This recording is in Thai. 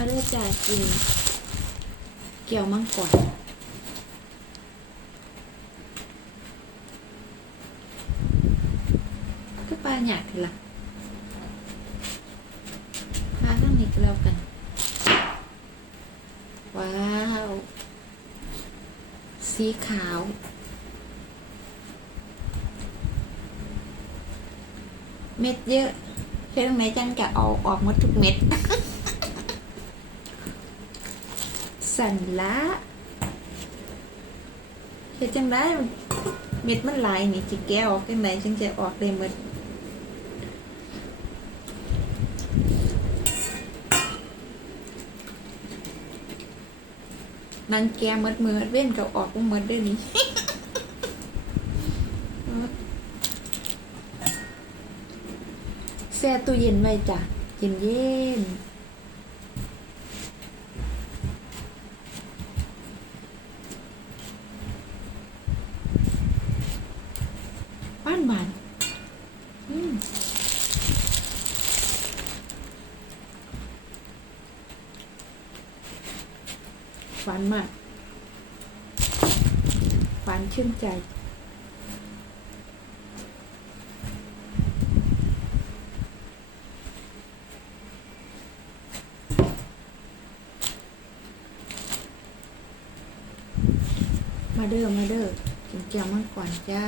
มาเลือกจายกินเกี่ยวมังกรก็ปลาหยาดละพาทั้งนี้ก็แล้วกัน ว้าว สีขาวเม็ดเยอะเชื่อตรงไหนจังจะเอาออกหมดทุกเม็ด สันละเฮ็ดจังได้เม็ดมันหลายนี่จิแก้ออกจังไดจังจะออกได้หมดนางแกหมดมือเว้นก็ออกบ่หมดเด้นี่แช่ตู้เย็นไว้จ้ะเย็นเย็น บ้านบานอืมหวานมากหวานชื่นใจมาเด้อมาเด้อกินแก้วมังกรจ้า